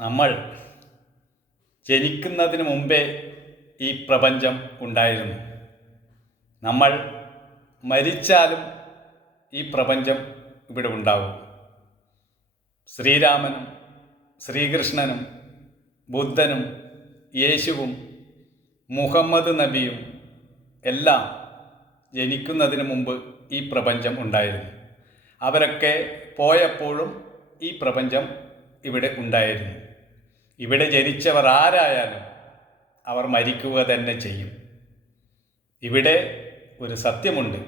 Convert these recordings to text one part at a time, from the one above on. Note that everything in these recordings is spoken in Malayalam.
നമ്മൾ ജനിക്കുന്നതിന് മുമ്പേ ഈ പ്രപഞ്ചം ഉണ്ടായിരുന്നു. നമ്മൾ മരിച്ചാലും ഈ പ്രപഞ്ചം ഇവിടെ ഉണ്ടാവും. ശ്രീരാമനും ശ്രീകൃഷ്ണനും ബുദ്ധനും യേശുവും മുഹമ്മദ് നബിയും എല്ലാം ജനിക്കുന്നതിന് മുമ്പ് ഈ പ്രപഞ്ചം ഉണ്ടായിരുന്നു. അവരൊക്കെ പോയപ്പോഴും ഈ പ്രപഞ്ചം ഇവിടെ ഉണ്ടായിരുന്നു. ഇവിടെ ജനിച്ചവർ ആരായാലും അവർ മരിക്കുക തന്നെ ചെയ്യും. ഇവിടെ ഒരു സത്യമുണ്ട്.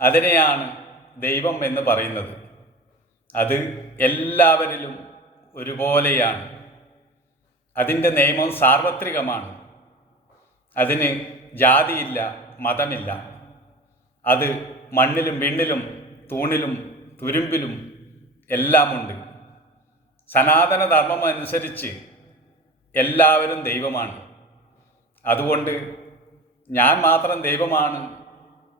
അതിനെയാണ് ദൈവം എന്ന് പറയുന്നത്. അത് എല്ലാവരിലും ഒരുപോലെയാണ്. അതിന്റെ നിയമം സാർവത്രികമാണ്. അതിന് ജാതിയില്ല മതമില്ല. അത് മണ്ണിലും വിണ്ണിലും തൂണിലും തുരുമ്പിലും എല്ലാമുണ്ട്. സനാതന ധർമ്മം അനുസരിച്ച് എല്ലാവരും ദൈവമാണ്. അതുകൊണ്ട് ഞാൻ മാത്രം ദൈവമാണ്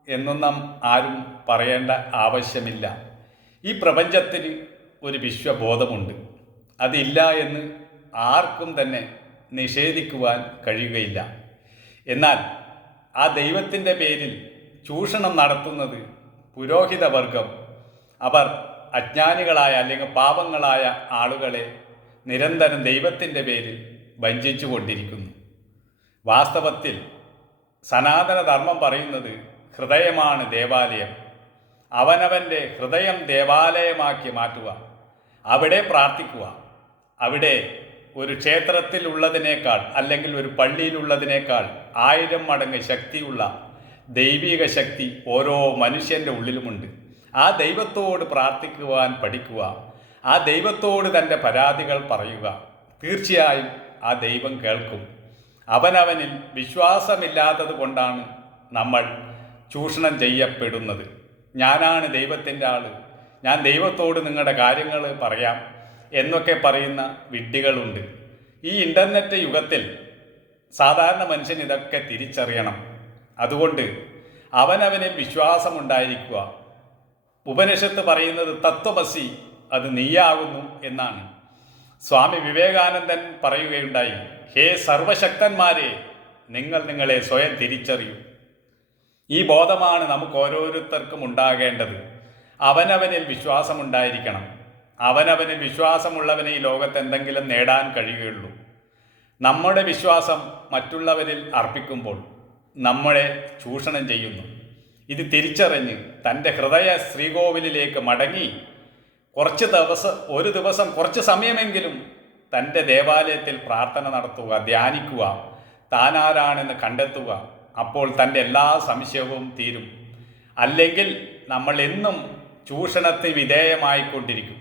എന്നൊന്നും ആരും പറയേണ്ട ആവശ്യമില്ല. ഈ പ്രപഞ്ചത്തിന് ഒരു വിശ്വബോധമുണ്ട്. അതില്ല എന്ന് ആർക്കും തന്നെ നിഷേധിക്കുവാൻ കഴിയുകയില്ല. എന്നാൽ ആ ദൈവത്തിന്റെ പേരിൽ ചൂഷണം നടത്തുന്നത് പുരോഹിതവർഗം. അവർ അജ്ഞാനികളായ അല്ലെങ്കിൽ പാപങ്ങളായ ആളുകളെ നിരന്തരം ദൈവത്തിന്റെ പേരിൽ വഞ്ചിച്ചു കൊണ്ടിരിക്കുന്നു. വാസ്തവത്തിൽ സനാതനധർമ്മം പറയുന്നത് ഹൃദയമാണ് ദേവാലയം. അവനവന്റെ ഹൃദയം ദേവാലയമാക്കി മാറ്റുക അവിടെ പ്രാർത്ഥിക്കുക. അവിടെ ഒരു ക്ഷേത്രത്തിലുള്ളതിനേക്കാൾ അല്ലെങ്കിൽ ഒരു പള്ളിയിലുള്ളതിനേക്കാൾ ആയിരം മടങ്ങ് ശക്തിയുള്ള ദൈവിക ശക്തി ഓരോ മനുഷ്യന്റെ ഉള്ളിലുമുണ്ട്. ആ ദൈവത്തോട് പ്രാർത്ഥിക്കുവാൻ പഠിക്കുക. ആ ദൈവത്തോട് തന്റെ പരാതികൾ പറയുക. തീർച്ചയായും ആ ദൈവം കേൾക്കും. അവനവനിൽ വിശ്വാസമില്ലാത്തത് കൊണ്ടാണ് നമ്മൾ ചൂഷണം ചെയ്യപ്പെടുന്നത്. ഞാനാണ് ദൈവത്തിന്റെ ആൾ ഞാൻ ദൈവത്തോട് നിങ്ങളുടെ കാര്യങ്ങൾ പറയാം എന്നൊക്കെ പറയുന്ന വിഡ്ഢികളുണ്ട്. ഈ ഇന്റർനെറ്റ് യുഗത്തിൽ സാധാരണ മനുഷ്യൻ ഇതൊക്കെ തിരിച്ചറിയണം. അതുകൊണ്ട് അവനവനിൽ വിശ്വാസമുണ്ടായിരിക്കുക. ഉപനിഷത്ത് പറയുന്നത് തത്വമസി അത് നീയാകുന്നു എന്നാണ്. സ്വാമി വിവേകാനന്ദൻ പറയുകയുണ്ടായി ഹേ സർവശക്തന്മാരെ നിങ്ങൾ നിങ്ങളെ സ്വയം തിരിച്ചറിയൂ. ഈ ബോധമാണ് നമുക്ക് ഓരോരുത്തർക്കും ഉണ്ടാകേണ്ടത്. അവനവനിൽ വിശ്വാസമുണ്ടായിരിക്കണം. അവനവനിൽ വിശ്വാസമുള്ളവനെ ഈ ലോകത്ത് എന്തെങ്കിലും നേടാൻ കഴിയുകയുള്ളൂ. നമ്മുടെ വിശ്വാസം മറ്റുള്ളവരിൽ അർപ്പിക്കുമ്പോൾ നമ്മളെ ചൂഷണം ചെയ്യുന്നു. ഇത് തിരിച്ചറിഞ്ഞ് തന്റെ ഹൃദയ ശ്രീകോവിലിലേക്ക് മടങ്ങി കുറച്ച് ദിവസം ഒരു ദിവസം കുറച്ച് സമയമെങ്കിലും തന്റെ ദേവാലയത്തിൽ പ്രാർത്ഥന നടത്തുക ധ്യാനിക്കുക താനാരാണെന്ന് കണ്ടെത്തുക അപ്പോൾ തന്റെ എല്ലാ സംശയവും തീരും. അല്ലെങ്കിൽ നമ്മൾ എന്നും ചൂഷണത്തിന് വിധേയമായിക്കൊണ്ടിരിക്കും.